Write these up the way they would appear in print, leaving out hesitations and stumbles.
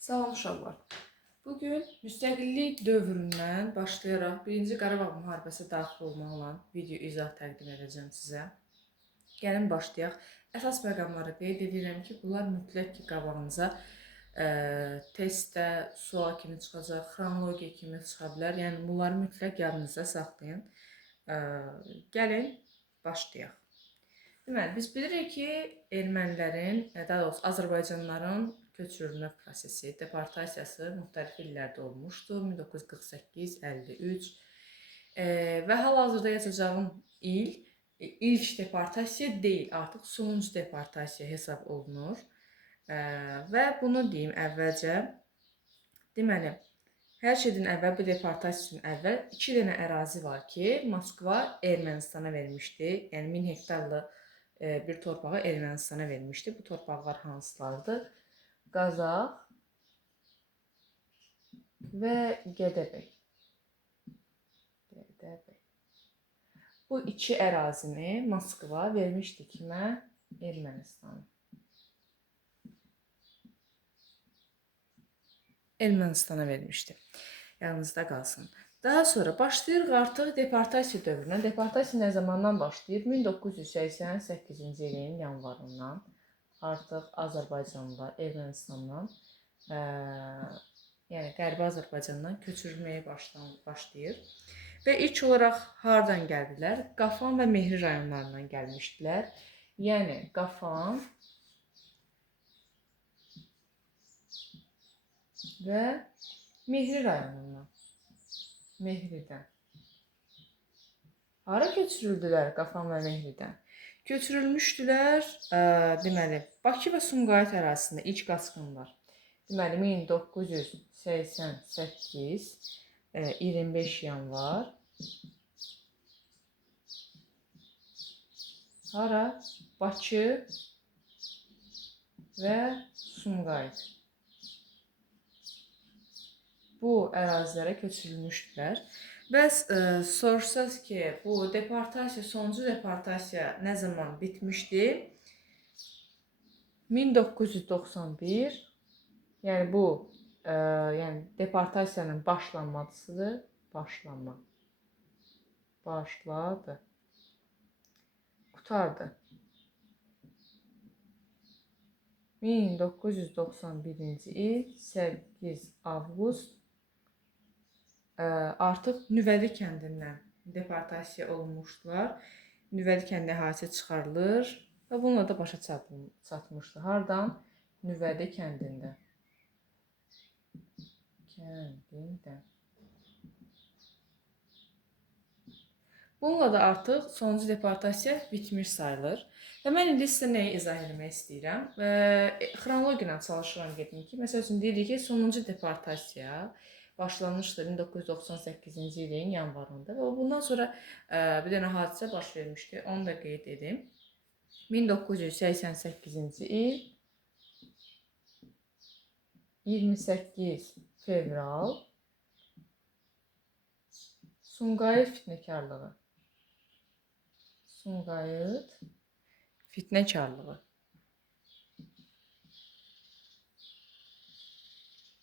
Salam uşaqlar. Bugün müstəqillik dövründən başlayaraq 1-ci Qarabağ müharibəsi daxil olmaqla video izah təqdim edəcəm sizə. Gəlin başlayaq. Əsas məqamları qeyd edirəm ki, bunlar mütləq ki qabağınıza testdə sual kimi çıxacaq, xronologiya kimi çıxa bilər. Yəni bunları mütləq yadınızda saxlayın. Gəlin başlayaq. Deməli, biz bilirik ki, ermənilərin, daha doğrusu Azərbaycanlıların köçürülmə prosesi, deportasiyası müxtəlif illərdə olmuşdu. 1948, 53 və hal-hazırda yaşayacağım ilk deportasiya deyil, artıq sonuncu deportasiya hesab olunur. Və bunu deyim əvvəlcə. Deməli, hər şeydən əvvəl bu deportasiyadan əvvəl 2 dənə ərazi var ki, Moskva Ermənistana vermişdi. Yəni 1000 hektarlı bir torpağı Ermənistana vermişdi. Bu torpaqlar hansılardır? Qazax və Gədəbəy. Bu iki ərazini Moskva vermişdi kimə? Ermənistana. Ermənistana vermişdi. Yanınızda qalsın. Daha sonra başlayırıq artıq deportasiya dövrünə. Deportasiya nə zamandan başlayır? 1988-ci ilin yanvarından artıq Azərbaycanlılar Ermənistandan, yəni Qərbi Azərbaycandan köçürülməyə başlayır. Və ilk olaraq hardan gəldilər? Qafan və Mehri rayonlarından gəlmişdilər. Yəni Qafan və Mehri rayonundan. Mehridən. Hara köçürüldülər Qafan və Mehridən? Köçürülmüşdülər, deməli, Bakı və Sumqayıt ərazisində ilk qaçqınlar. Deməli, 1988, 25 yanvar. Hara? Bakı və Sumqayıt. Bu ərazilərə köçürülmüşdülər. Bəs soruşsaz ki, bu deportasiya, sonuncu deportasiya nə zaman bitmişdi? 1991, yəni bu yəni deportasiyanın başlanmasıdır. Başladı. Qutardı. 1991-ci il 8 avqust artıq Nüvədi kəndindən deportasiya olunmuşdular. Nüvədi kəndi əhalisi çıxarılır və bununla da başa çatmışdı. Hardan? Nüvədi kəndində. Bununla da artıq sonuncu deportasiya bitmiş sayılır. Və mən indi sizə nəyi izah etmək istəyirəm? Xronologiya ilə çalışıram gedim ki, məsəl üçün deyirik ki, sonuncu deportasiya başlanmışdı 1998-ci ilin yanvarında və bundan sonra bir dənə hadisə baş vermişdi. Onu da qeyd edim. 1988-ci il 28 fevral Sumqayıt fitnəkarlığı.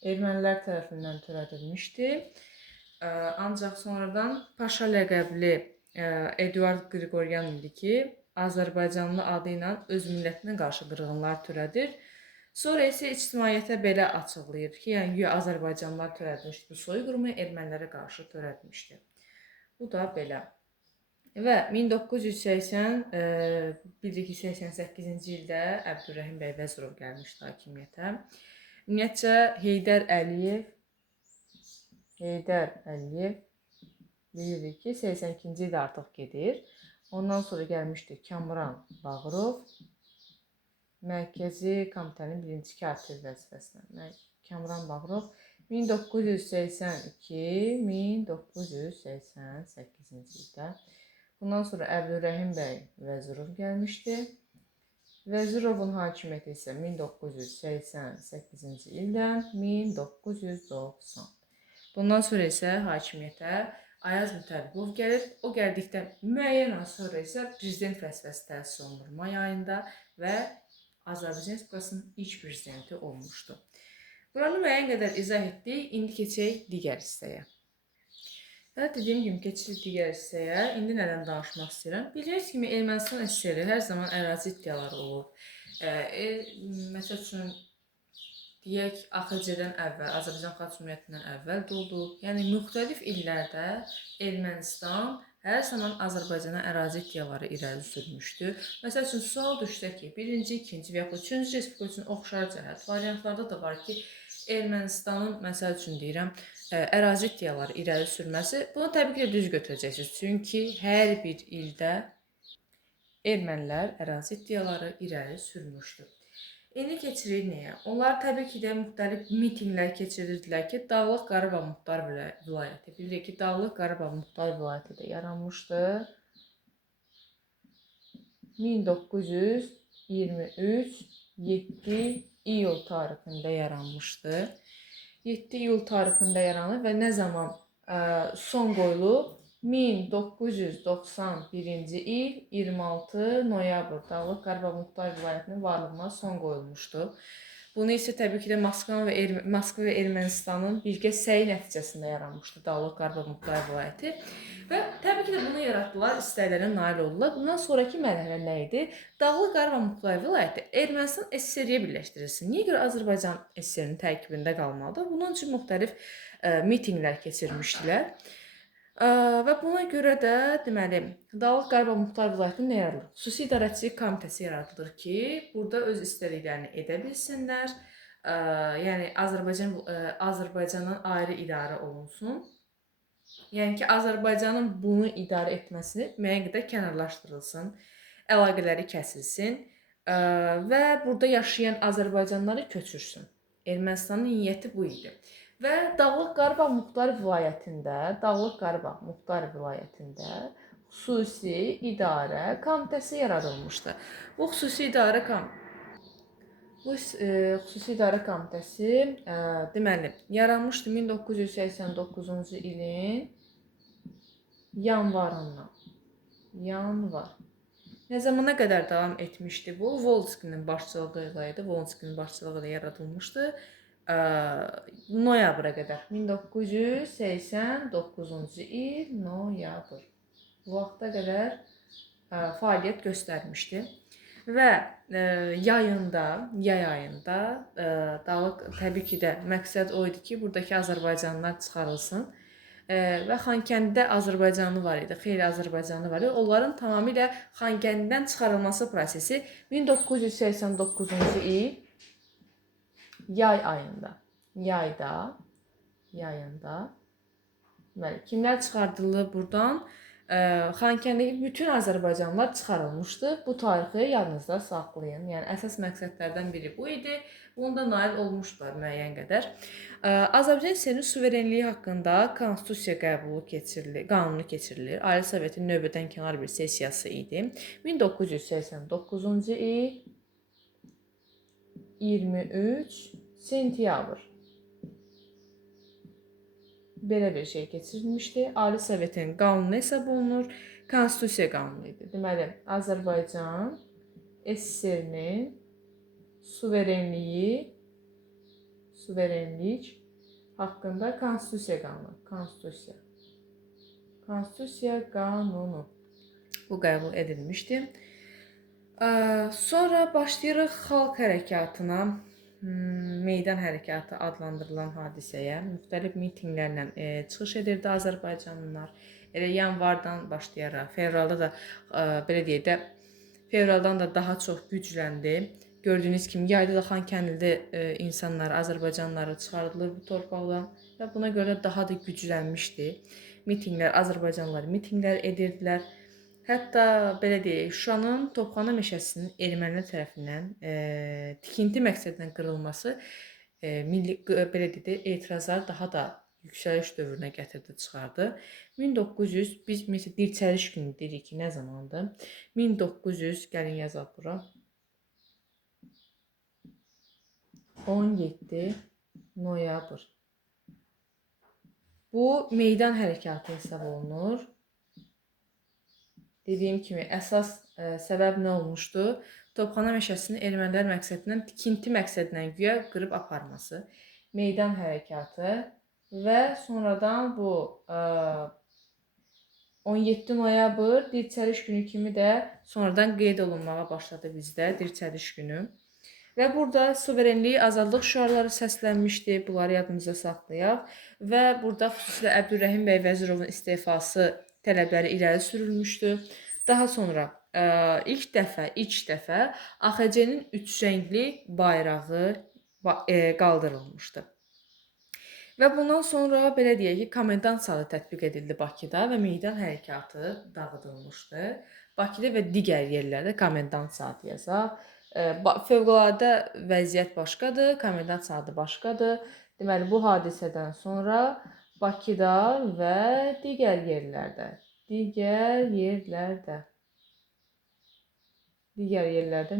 Ermənilər tərəfindən törədilmişdi. Ancaq sonradan Paşa ləqəbli Eduard Qriqoryan idi ki, Azərbaycanlı adı ilə öz millətinə qarşı qırğınlar törədir. Sonra isə ictimaiyyətə belə açıqlayır ki, yəni Azərbaycanlılar törədilmişdi, bu soyqırımı ermənilərə qarşı törədilmişdi. Bu da belə. Və 1988-ci ildə Əbdülrəhim bəy Vəzirov gəlmişdi hakimiyyətə. Ümumiyyətcə Heydər Əliyev bilirik ki, 82-ci ildə artıq gedir. Ondan sonra gəlmişdi Kamran Bağırov, Mərkəzi Komitənin birinci katibi vəzifəsinə. Kamran Bağırov 1982-1988-ci ildə. Bundan sonra Əbdülrəhim bəy Vəzirov gəlmişdi. Vəzirovun hakimiyyəti isə 1988-ci ildən 1990. Bundan sonra isə hakimiyyətə Ayaz Mütəllibov gəlir. O gəldikdən müəyyən an sonra isə prezident vəzifəsi təsis olunur may ayında və Azərbaycan Respublikasının ilk prezidenti olmuşdu. Buranı müəyyən qədər izah etdik. İndi keçək digər hissəyə. Və dediyim kimi keçirik digər hissəyə. İndi nədən danışmaq istəyirəm? Bildiyiniz kimi Ermənistan SSR hər zaman ərazi iddiaları olub. Məsəl üçün deyək AXC-dən əvvəl, Azərbaycan Xalq Cümhuriyyətindən əvvəl də oldu. Yəni müxtəlif illərdə Ermənistan hər zaman Azərbaycana ərazi iddiaları irəli sürmüşdü. Məsəl üçün sual düşsə ki, 1-ci, 2-ci və yaxud 3-cü respublika üçün oxşar cəhət variantlarda da var ki, Ermənistanın məsəl üçün deyirəm, ərazi iddiaları irəli sürməsi, bunu təbii ki, düz götürəcəksiniz. Çünki hər bir ildə ermənilər ərazi iddiaları irəli sürmüşdü. İndi keçirik nəyə? Onlar təbii ki də müxtəlif mitinqlər keçirirdilər ki, Dağlıq Qarabağ Muxtar Vilayəti. Bilirik ki, Dağlıq Qarabağ Muxtar Vilayəti də yaranmışdı. 1923 7 iyul tarixində yaranmışdı. 7 iyul tarixində yaranır və nə zaman son qoyulub? 1991-ci il 26 noyabr Dağlıq Qarabağ Muxtar Vilayətinin varlığına son qoyulmuşdu. Bunu isə təbii ki də Moskva və Ermənistanın birgə səyi nəticəsində yaranmışdı Dağlıq Qarabağ Muxtar Vilayəti. Və təbii ki də bunu yaratdılar, istəklərinə nail oldular. Bundan sonraki mərhələ nə idi? Dağlıq Qarabağ Muxtar Vilayəti Ermənistan SSR-yə birləşdirilsin. Niyə görə Azərbaycan SSR-nin tərkibində qalmalıdır? Bunun üçün müxtəlif mitinqlər keçirmişdilər. Və buna görə də deməli Dağlıq Qarabağ Muxtar Vilayətinin nə yaradılır? Xüsusi İdarəçilik Komitəsi yaradılır ki, burada öz istədiklərini edə bilsinlər. Yəni Azərbaycandan ayrı idarə olunsun. Yəni ki, Azərbaycanın bunu idarə etməsi müəyyən qədər kənarlaşdırılsın, əlaqələri kəsilsin və burada yaşayan azərbaycanlıları köçürsün. Ermənistanın niyyəti bu idi. Və Dağlıq Qarabağ Muxtar Vilayətində xüsusi idarə komitəsi yaradılmışdı. Bu xüsusi idarə komitəsi deməli yaranmışdı 1989-cu ilin yanvarından. Nə zamana qədər davam etmişdi bu? Volskinin başçılığı ilə idi. Volskinin başçılığı ilə yaradılmışdı. Noyabra qədər. 1989-cu il noyabr. Bu vaxta qədər fəaliyyət göstərmişdi. Və yay ayında Dağlıq təbii ki də məqsəd o idi ki, buradakı azərbaycanlılar çıxarılsın. Və Xankəndidə azərbaycanlı var idi, xeyli azərbaycanlı var idi. Onların tamamilə Xankəndidən çıxarılması prosesi 1989-cu il yay ayında. Bəli, kimlər çıxardılıb buradan? Xankəndidəki bütün azərbaycanlılar çıxarılmışdı. Bu tarixi yadınızda saxlayın. Yəni əsas məqsədlərdən biri bu idi. Bunda nail olmuşdular müəyyən qədər. Azərbaycan SSR-nin suverenliyi haqqında konstitusiya qanunu keçirilir. Ali Sovetin növbədənkənar bir sessiyası idi. 1989-cu il 23 sentyabr belə bir şey keçirilmişdi. Ali Sovetin qanunu hesab olunur. Konstitusiya qanunu idi. Deməli, Azərbaycan SSR-nin suverenlik haqqında konstitusiya qanunu bu qəbul edilmişdi. Sonra başlayırıq xalq hərəkatına, meydan hərəkatı adlandırılan hadisəyə. Müxtəlif mitinqlərlə çıxış edirdi azərbaycanlılar. Elə yanvardan başlayaraq, fevralda da belə deyək də, fevraldan da daha çox gücləndi. Gördüyünüz kimi yayda da Xankəndidə insanlar, azərbaycanlıları çıxardılır bu torpaqdan və buna görə daha da güclənmişdi. Azərbaycanlılar mitinqlər edirdilər. Hətta belə deyək, Şuşanın Topxana meşəsinin ermənilər tərəfindən tikinti məqsədilə qırılması belə deyək, etirazları daha da yüksəliş dövrünə gətirdi, çıxardı. Biz dirçəliş günü deyirik ki, nə zamandır? 1900, gəlin yazaq bura. 17 noyabr. Bu meydan hərəkatı hesab olunur. Dediyim kimi, əsas səbəb nə olmuşdu? Topxana meşəsini ermənilər məqsədindən, tikinti məqsədindən güya qırıb aparması. meydan hərəkatı və sonradan bu 17 noyabr dirçəliş günü kimi də sonradan qeyd olunmağa başladı bizdə dirçəliş günü. Və burada suverenlik, azadlıq şüarları səslənmişdi. Bunları yadımıza saxlayaq. Və burada xüsusilə Əbdülrəhim bəy Vəzirovun istefası tələbləri irəli sürülmüşdü. Daha sonra ilk dəfə AXC-nin üç rəngli bayrağı qaldırılmışdı. Və bundan sonra belə deyək ki, komendant saatı tətbiq edildi Bakıda və meydan hərəkatı dağıdılmışdı. Bakıda və digər yerlərdə komendant saatı yazaq. Fövqəladə vəziyyət başqadır, komendant saatı başqadır. Deməli, bu hadisədən sonra Bakıda və digər yerlərdə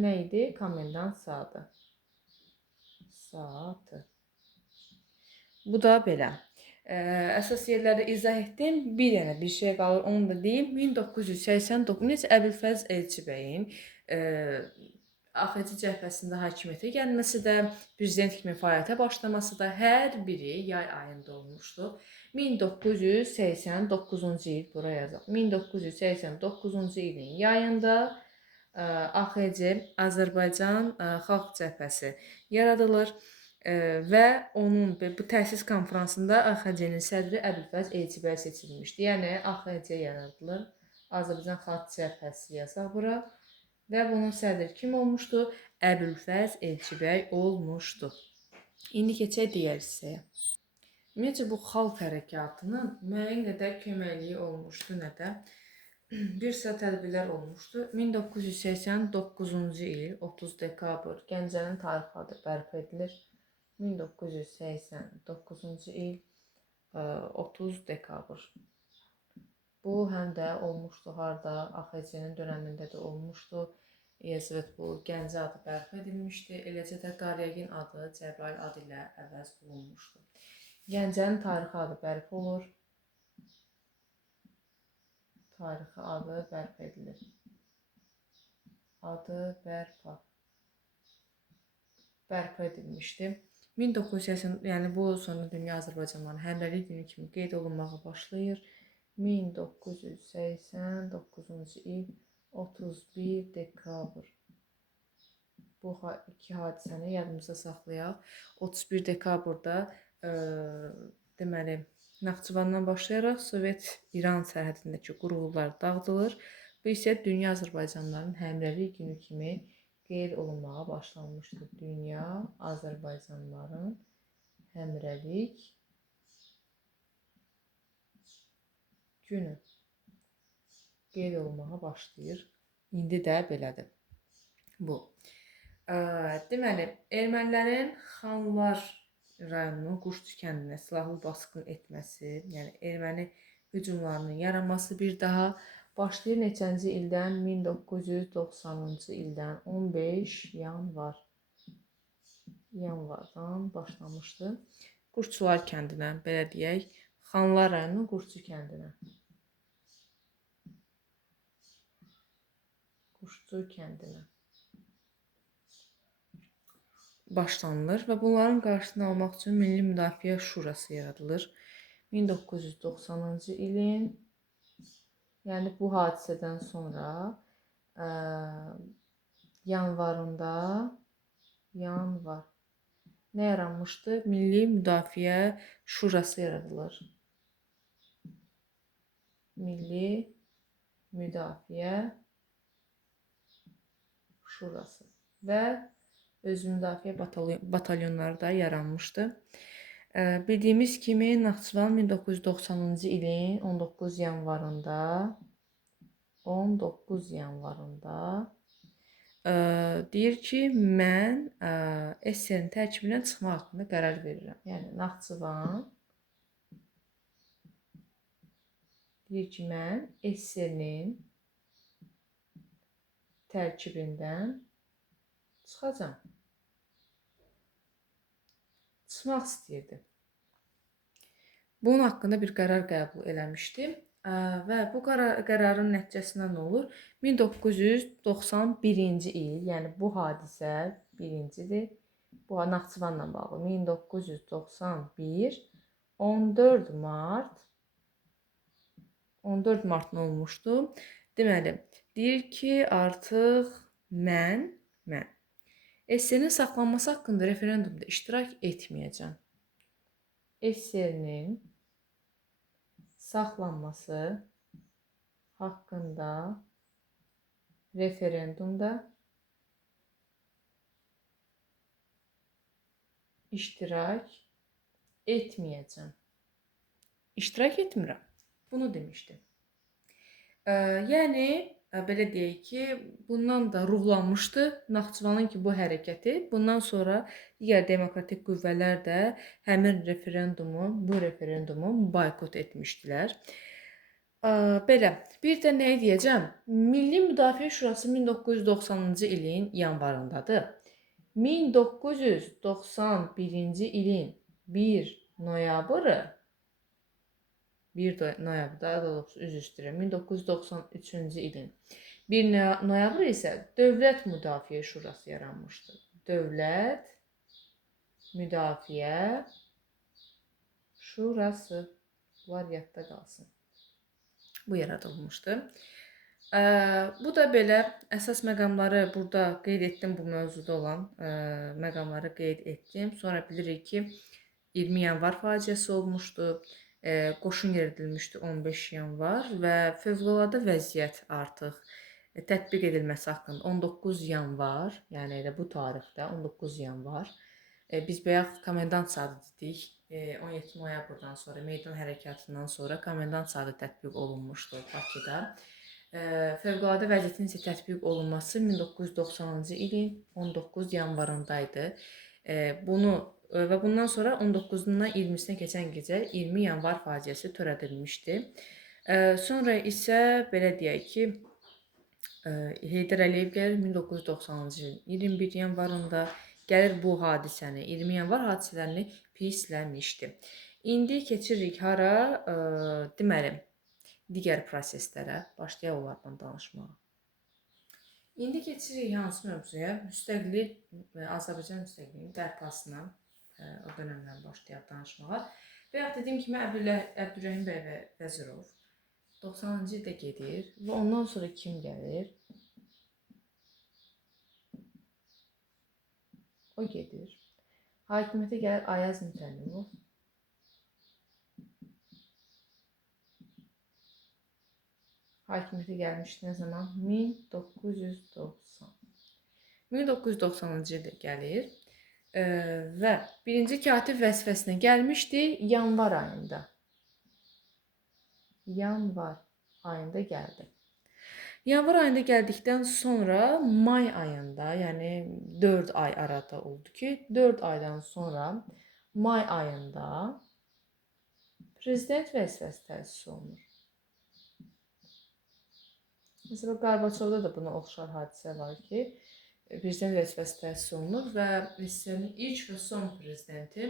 nə idi? Komendant saatı. Bu da belə. Əsas yerlərdə izah etdim. Bir dənə bir şey qalır, onu da deyim. 1989 Əbülfəz Elçibəyin AXC cəbhəsində hakimiyyətə gəlməsi də, prezident kimi fəaliyyətə başlaması da hər biri yay ayında olmuşdu. 1989-cu il, bura yazaq. 1989-cu ilin yayında AXC Azərbaycan Xalq Cəbhəsi yaradılır və onun bu təsis konfransında AXC-nin sədri Əbülfəz Elçibəy seçilmişdi. Yəni AXC yaradılır, Azərbaycan Xalq Cəbhəsi yazaq bura. Və bunun sədri kim olmuşdu? Əbülfəz Elçibəy olmuşdu. İndi keçək digər hissəyə. Ümumiyyətcə bu xalq hərəkatının müəyyən qədər köməkliyi olmuşdu nədə? Bir sıra tədbirlər olmuşdu. 1989-cu il 30 dekabr Gəncənin tarixi adı bərpa edilir. 1989-cu il 30 dekabr. Bu həm də olmuşdu harda, AXC-nin dönəmində də olmuşdu. Bu Gəncə adı bərpa edilmişdi. Eləcə də Qaryagin adı Cəbrayıl adı ilə əvəz olunmuşdu. Gəncənin tarixi adı bərpa olur. Tarixi adı bərpa edilir. Adı bərpa edilmişdi. 1980, yəni bu sonra Dünya Azərbaycanlıların Həmrəylik günü kimi qeyd olunmağa başlayır. 1989-cu il 31 dekabr. Bu iki hadisəni yadımızda saxlayaq. 31 dekabrda deməli Naxçıvandan başlayaraq Sovet-İran sərhədindəki qurğular dağıdılır. Bu isə Dünya Azərbaycanlıların Həmrəylik günü kimi qeyd olunmağa başlanmışdır. Dünya Azərbaycanlıların Həmrəylik günü qeyd olunmağa başlayır. İndi də belədir. Bu. Deməli, ermənilərin Xanlar rayonunun Quşçu kəndinə silahlı basqın etməsi, yəni erməni hücumlarının yaranması bir daha başlayır neçənci ildən? 1990-cı ildən 15 yanvardan başlamışdı. Quşçular kəndinə, belə deyək, Xanlar rayonunun Quşçu kəndinə. Başlanılır və bunların qarşısını almaq üçün Milli Müdafiə Şurası yaradılır. 1990-cı ilin, yəni bu hadisədən sonra yanvar nə yaranmışdı? Milli Müdafiə Şurası yaradılır. Milli Müdafiə Şurası və özü müdafiə batalyonları da yaranmışdı. Bildiyimiz kimi Naxçıvan 1990-cı ilin 19 yanvarında deyir ki, mən SSR-nin tərkibindən çıxmaq haqqında qərar verirəm. Yəni Naxçıvan deyir ki, mən SSR-nin tərkibindən çıxacam. Çıxmaq istəyirdi. Bunun haqqında bir qərar qəbul eləmişdi və bu qərarın nəticəsində nə olur? 1991-ci il, yəni bu hadisə birincidir. Bu Naxçıvanla bağlı. 1991 14 mart 14 mart nə olmuşdu? Deməli, deyir ki, artıq mən SSR-nin saxlanması haqqında referendumda iştirak etməyəcəm. SSR-nin saxlanması haqqında referendumda iştirak etməyəcəm. İştirak etmirəm. Bunu demişdi. Yəni, belə deyək ki, bundan da ruhlanmışdı Naxçıvanın ki, bu hərəkəti. Bundan sonra digər demokratik qüvvələr də həmin bu referendumu boykot etmişdilər. Belə, bir də nə deyəcəm? Milli Müdafiə Şurası 1990-cı ilin yanvarındadır. 1991-ci ilin 1 noyabrı 1 noyabr, daha doğrusu üzr istəyirəm, 1993-cü ilin 1 noyabr isə Dövlət Müdafiə Şurası yaranmışdı. Dövlət Müdafiə Şurası. Bunlar yadda qalsın. Bu yaradılmışdı. Bu da belə əsas məqamları burada qeyd etdim, bu mövzuda olan məqamları qeyd etdim. Sonra bilirik ki, 20 yanvar faciəsi olmuşdu. Qoşun yeridilmişdi 15 yanvar və fövqəladə vəziyyət artıq tətbiq edilməsi haqqında 19 yanvar, yəni elə bu tarixdə 19 yanvar biz bayaq komendant saatı dedik. 17 noyabrdan sonra, meydan hərəkatından sonra komendant saatı tətbiq olunmuşdu Bakıda. Fövqəladə vəziyyətin isə tətbiq olunması 1990-cı ilin 19 yanvarındaydı. Və bundan sonra 19-dan 20-sinə keçən gecə 20 yanvar faciəsi törədilmişdi. Sonra isə belə deyək ki, Heydər Əliyev gəlir 1990-cı ilin 21 yanvarında gəlir bu hadisəni, 20 yanvar hadisələrini pisləmişdi. İndi keçirik hara? Deməli, digər proseslərə, başlayaq onlardan danışmağa. İndi keçirik hansı mövzuya? Azərbaycan müstəqilliyinin bərpasına, o dönəmdən başlayaq danışmağa. Və yaxud dediyim kimi Əbdülrəhim bəy və Vəzirov 90-cı ildə gedir və ondan sonra kim gəlir? O gedir. Hakimiyyətə gəlir Ayaz Mütəllibov. Hakimiyyətə gəlmişdi nə zaman? 1990-cı ildə gəlir və birinci katib vəzifəsinə gəlmişdi yanvar ayında. Yanvar ayında gəldi. Yanvar ayında gəldikdən sonra may ayında, yəni 4 ay arada oldu ki, 4 aydan sonra may ayında prezident vəzifəsi təsis olunur. Məsələn, Qarbaçovda da buna oxşar hadisə var ki, prezident vəzifəsi təsis olunur və SSR-nin ilk və son prezidenti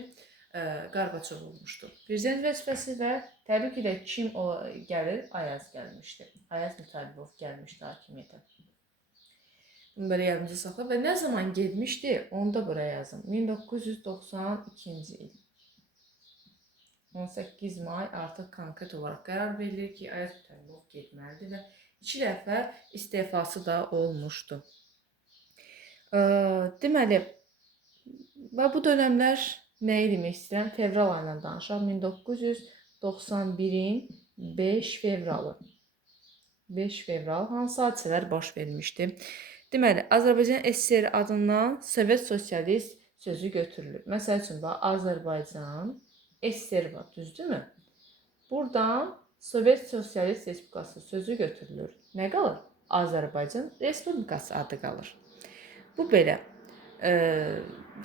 Qarbaçov olmuşdu. Prezident vəzifəsi və təbii ki də kim gəlir? Ayaz gəlmişdi. Ayaz Mütəllibov gəlmişdi hakimiyyətə. Bunu belə yadımıza saxla və nə zaman getmişdi? Onu da buraya yazın. 1992-ci il. 18 may artıq konkret olaraq qərar verilir ki, Ayaz Mütəllibov getməlidir və 2 dəfə istefası da olmuşdu. Deməli, bu dönəmlər nəyi demək istəyirəm? Fevral ayından danışaq. 1991-in 5 fevralı. 5 fevral hansı hadisələr baş vermişdi? Deməli, Azərbaycan SSR adından Sovet Sosialist sözü götürülür. Məsəl üçün, Azərbaycan SSR var, düzdürmü? Buradan Sovet Sosialist Respublikası sözü götürülür. Nə qalır? Azərbaycan Respublikası adı qalır. Bu belə.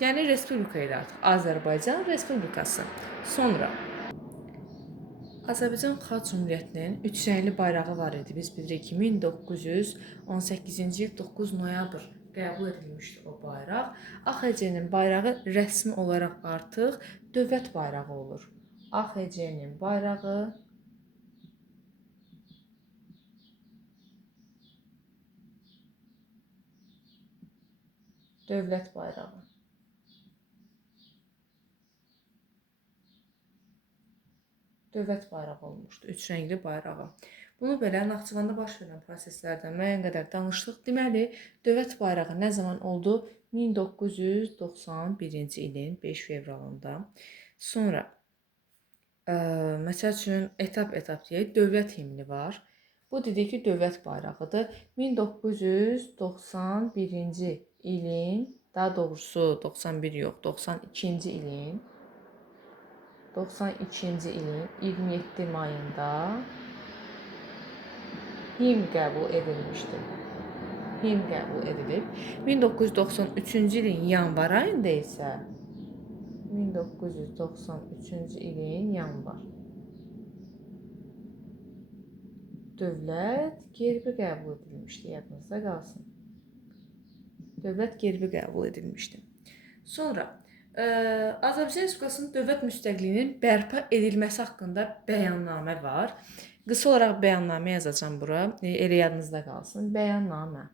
Yəni Respublika ilə artıq Azərbaycan Respublikası. Sonra Azərbaycan Xalq Cümhuriyyətinin üç rəngli bayrağı var idi. Biz bilirik ki, 1918-ci il 9 noyabr qəbul edilmişdi o bayraq. AXC-nin bayrağı rəsmi olaraq artıq dövlət bayrağı olur. AXC-nin bayrağı dövlət bayrağı. dövlət bayrağı olmuşdu, üç rəngli bayrağı. Bunu belə Naxçıvanda baş verən proseslərdən müəyyən qədər danışdıq. Deməli, dövlət bayrağı nə zaman oldu? 1991-ci ilin 5 fevralında. Sonra məsəl üçün etap deyək, dövlət himni var. Bu dedik ki, dövlət bayrağıdır. 1991-ci ilin, daha doğrusu 91 yox, 92-ci ilin 27 mayında himn qəbul edilmişdir. Himn qəbul edilib. 1993-cü ilin yanvar ayında isə 1993-cü ilin yanvar dövlət gerbi qəbul edilmişdi, yadınızda qalsın. Dövlət gerbi qəbul edilmişdi. Sonra Azərbaycan Respublikasının dövlət müstəqilliyinin bərpa edilməsi haqqında bəyannamə var. Qısa olaraq bəyannamə yazacağam bura, elə yadınızda qalsın. Bəyannamə.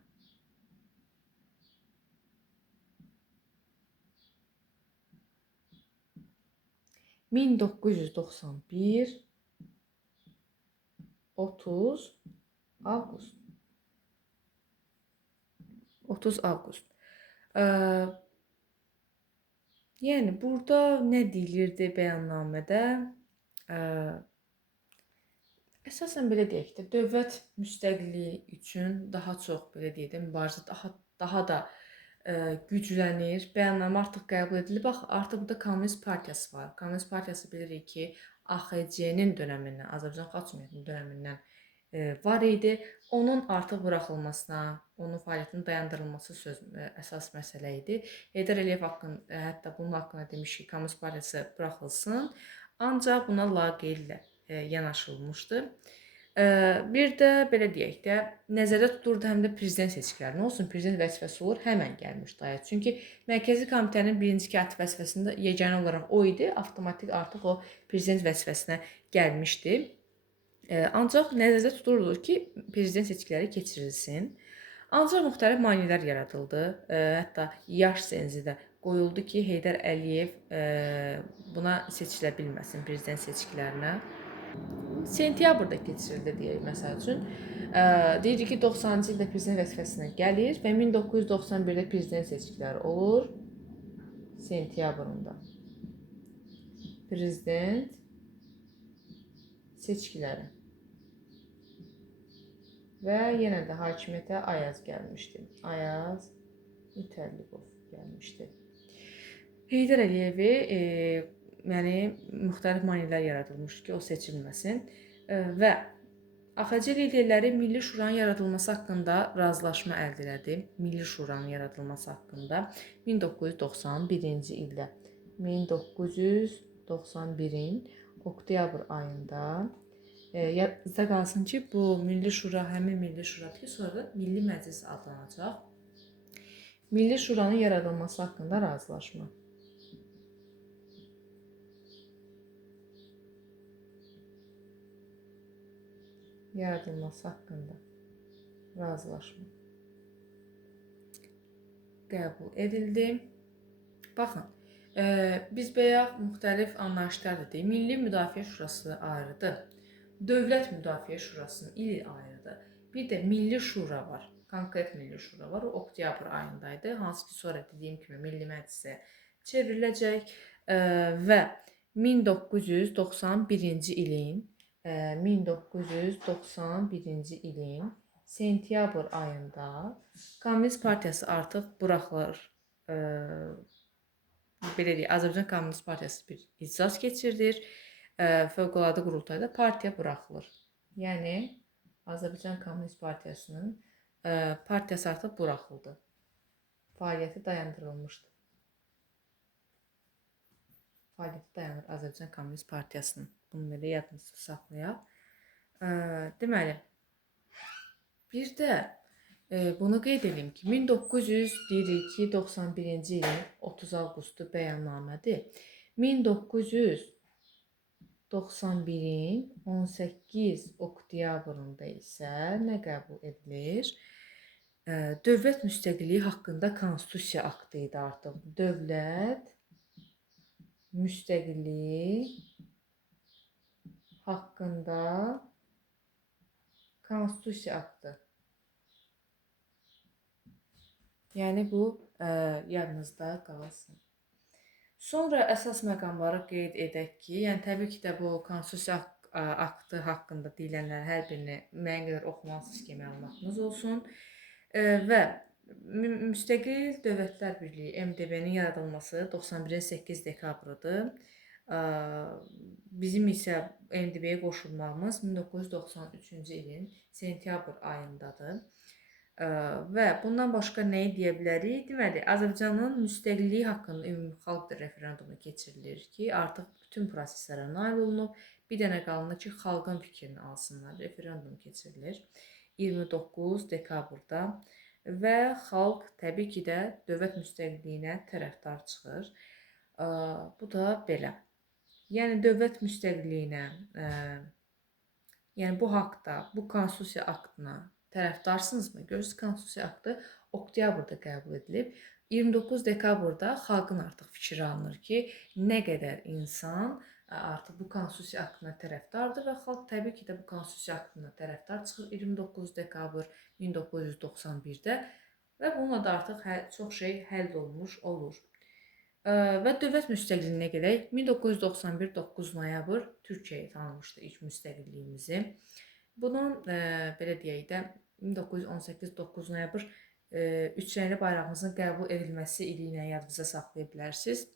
(1991) 30 avqust. 30 avqust. Yəni burada nə deyilirdi bəyannamədə? Əsasən belə deyək də, dövlət müstəqilliyi üçün daha çox belə deyək də, mübarizə daha da güclənir. Bəyannamə artıq qəbul edilib. Bax, artıq burada Kommunist Partiyası var. Kommunist Partiyası bilirik ki, AXC-nin dönəmindən, Azərbaycan Xalq Cümhuriyyətinin dönəmindən var idi. Onun artıq buraxılmasına, onun fəaliyyətinin dayandırılması əsas məsələ idi. Heydər Əliyev hətta bunun haqqında demiş ki, Kommunist Partiyası buraxılsın. Ancaq buna laqeydlə yanaşılmışdı. Bir də belə deyək də, nəzərdə tutulurdu həm də prezident seçkiləri. Nə olsun, prezident vəzifəsi olur, həmən gəlmişdi aya. Çünki Mərkəzi Komitənin birinci katibi vəzifəsində yeganə olaraq o idi, avtomatik artıq o prezident vəzifəsinə gəlmişdi. Ancaq nəzərdə tutulurdu ki, prezident seçkiləri keçirilsin. Ancaq müxtəlif maneələr yaradıldı. Hətta yaş cenzi də qoyuldu ki, Heydər Əliyev buna seçilə bilməsin prezident seçkilərinə. Sentyabrda keçirildi deyək məsəl üçün. Deyirik ki, 90-cı ildə prezident vəzifəsinə gəlir və 1991-də prezident seçkiləri olur. Sentyabrında. Prezident seçkiləri. Və yenə də hakimiyyətə Ayaz gəlmişdi. Ayaz Mütəllibov gəlmişdi. Heydər Əliyevi müxtəlif maneələr yaradılmışdı ki, o seçilməsin. Və AXC liderləri Milli Şuranın yaradılması haqqında razılaşma əldə elədi. Milli Şuranın yaradılması haqqında 1991-ci ildə. 1991-in oktyabr ayında yadınızda qalsın ki, bu Milli Şura həmin Milli Şuradır ki, sonra da Milli Məclis adlanacaq. Milli Şuranın yaradılması haqqında razılaşma. Yaradılması haqqında razılaşma qəbul edildi. Baxın, biz bayaq müxtəlif anlayışlar dedik. Milli Müdafiə Şurası ayrıdır. Dövlət Müdafiə Şurasının ili ayrıdır. Bir də Milli Şura var. Konkret Milli Şura var. O oktyabr ayındaydı. Hansı ki, sonra dediyim kimi Milli Məclisə çevriləcək və 1991-ci ilin sentyabr ayında Kommunist Partiyası artıq buraxılır. Belə deyək, Azərbaycan Kommunist Partiyası bir iclas keçirilir. Fövqəladə qurultayda partiya buraxılır. Yəni, Azərbaycan Kommunist Partiyasının partiyası artıq buraxıldı. Fəaliyyəti dayandırılmışdı. Fəaliyyəti dayanır Azərbaycan Kommunist Partiyasının. Bunu belə yadınızda saxlayaq. Deməli, bir də bunu qeyd edeyim ki, 1991-ci ilin 30 avqustu bəyannamədir. 1991-in 18 oktyabrında isə nə qəbul edilir? Dövlət müstəqilliyi haqqında konstitusiya aktı idi artıq. Dövlət müstəqilliyi haqqında konstitusiya aktı. Yəni bu yadınızda qalsın. Sonra əsas məqamları qeyd edək ki, yəni təbii ki də bu konstitusiya aktı haqqında deyilənlər hər birini müəyyən qədər oxumalısınız ki, məlumatınız olsun. Və Müstəqil Dövlətlər Birliyi MDB-nin yaradılması 91-in 8 dekabrıdır. Bizim isə MDB-yə qoşulmağımız 1993-cü ilin sentyabr ayındadır. Və bundan başqa nəyi deyə bilərik? Deməli, Azərbaycanın müstəqilliyi haqqında ümumxalq referendumu keçirilir ki, artıq bütün proseslərə nail olunub. Bir dənə qaldı ki, xalqın fikrini alsınlar. Referendum keçirilir 29 dekabrda və xalq təbii ki də dövlət müstəqilliyinə tərəfdar çıxır. Bu da belə. Yəni dövlət müstəqilliyinə, yəni bu haqqda, bu konstitusiya aktına tərəfdarsınızmı? Görürsünüz, konstitusiya aktı oktyabrda qəbul edilib. 29 dekabrda xalqın artıq fikri alınır ki, nə qədər insan artıq bu konstitusiya aktına tərəfdardır və xalq təbii ki də bu konstitusiya aktına tərəfdar çıxır 29 dekabr 1991-də və bununla da artıq çox şey həll olmuş olur. Və dövlət müstəqilliyinə gələk. 1991 9 noyabr Türkiyə tanımışdı ilk müstəqilliyimizi. Bunun belə deyək də 1918 9 noyabr üç rəngli bayrağımızın qəbul edilməsi ili ilə yadınızda saxlaya bilərsiniz.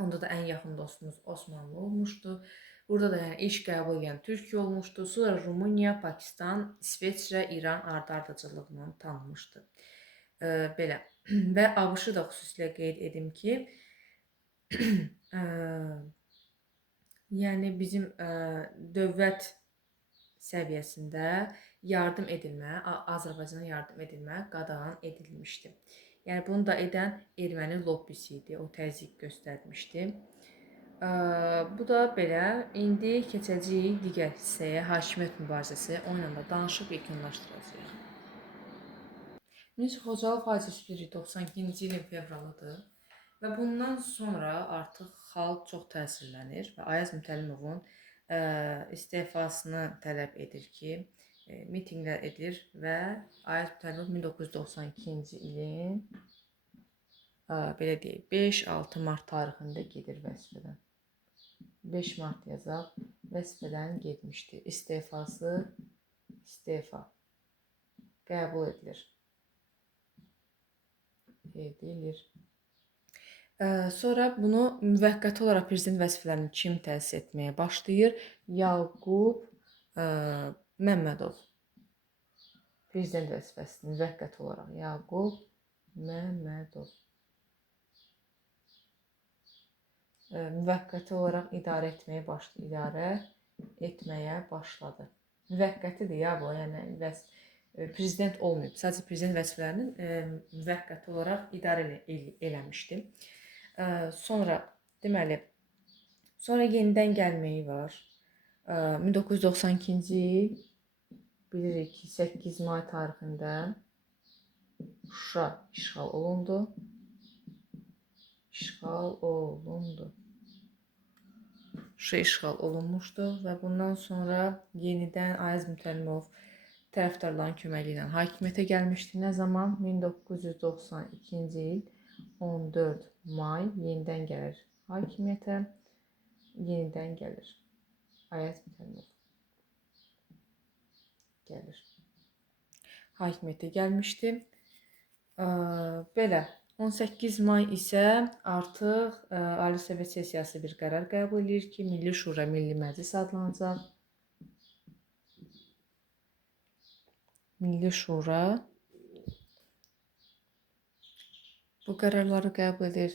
Onda da ən yaxın dostumuz Osmanlı olmuşdu. Burada da yəni ilk qəbul edən Türkiyə olmuşdu. Sonra Rumıniya, Pakistan, İsveçrə, İran ardı-ardıcıllığını tanımışdı. Belə. Və ABŞ-ı da xüsusilə qeyd edim ki, yəni bizim dövlət səviyyəsində yardım edilmə, Azərbaycana yardım edilmə qadağan edilmişdi. Yəni bunu da edən erməni lobbisi idi, o təzyiq göstərmişdi. Bu da belə. İndi keçəcəyik digər hissəyə, hakimiyyət mübarizəsi. O ilə də danışıb yekunlaşdıracağıq. Necə Xocalı faciəsi 92-ci ilin fevralıdır və bundan sonra artıq xalq çox təsirlənir və Ayaz Mütəllimovun istefasını tələb edir ki, mitinqlər edir və Ayaz Mütəllimov 1992-ci ilin belə deyək 5-6 mart tarixində gedir vəzifədən. 5 mart yazaq, vəzifədən getmişdi. İstefa qəbul edilir. Sonra bunu müvəqqəti olaraq prezident vəzifələrini kim təsis etməyə başlayır? Yaqub Məmmədov. Prezident vəzifəsini müvəqqəti olaraq Yaqub Məmmədov. Müvəqqəti olaraq idarə etməyə başladı. Müvəqqətidir ya bu, yəni prezident olmayıb. Sadəcə prezident vəzifələrinin müvəqqəti olaraq idarə eləmişdi. Sonra deməli, sonra yenidən gəlməyi var. 1992-ci il bilirik ki 8 may tarixində Şuşa işğal olundu. Şuşa işğal olunmuşdu və bundan sonra yenidən Ayaz Mütəllimov tərəfdarların köməyi ilə hakimiyyətə gəlmişdi. Nə zaman? 1992-ci il 14 may yenidən gəlir hakimiyyətə. Yenidən gəlir. Ayaz Mütəllimov gəlir. Hakimiyyətə gəlmişdi. Belə. 18 may isə artıq Ali Sovet sessiyası bir qərar qəbul edir ki, Milli Şura, Milli Məclis adlanacaq. Milli Şura bu qərarları qəbul edir.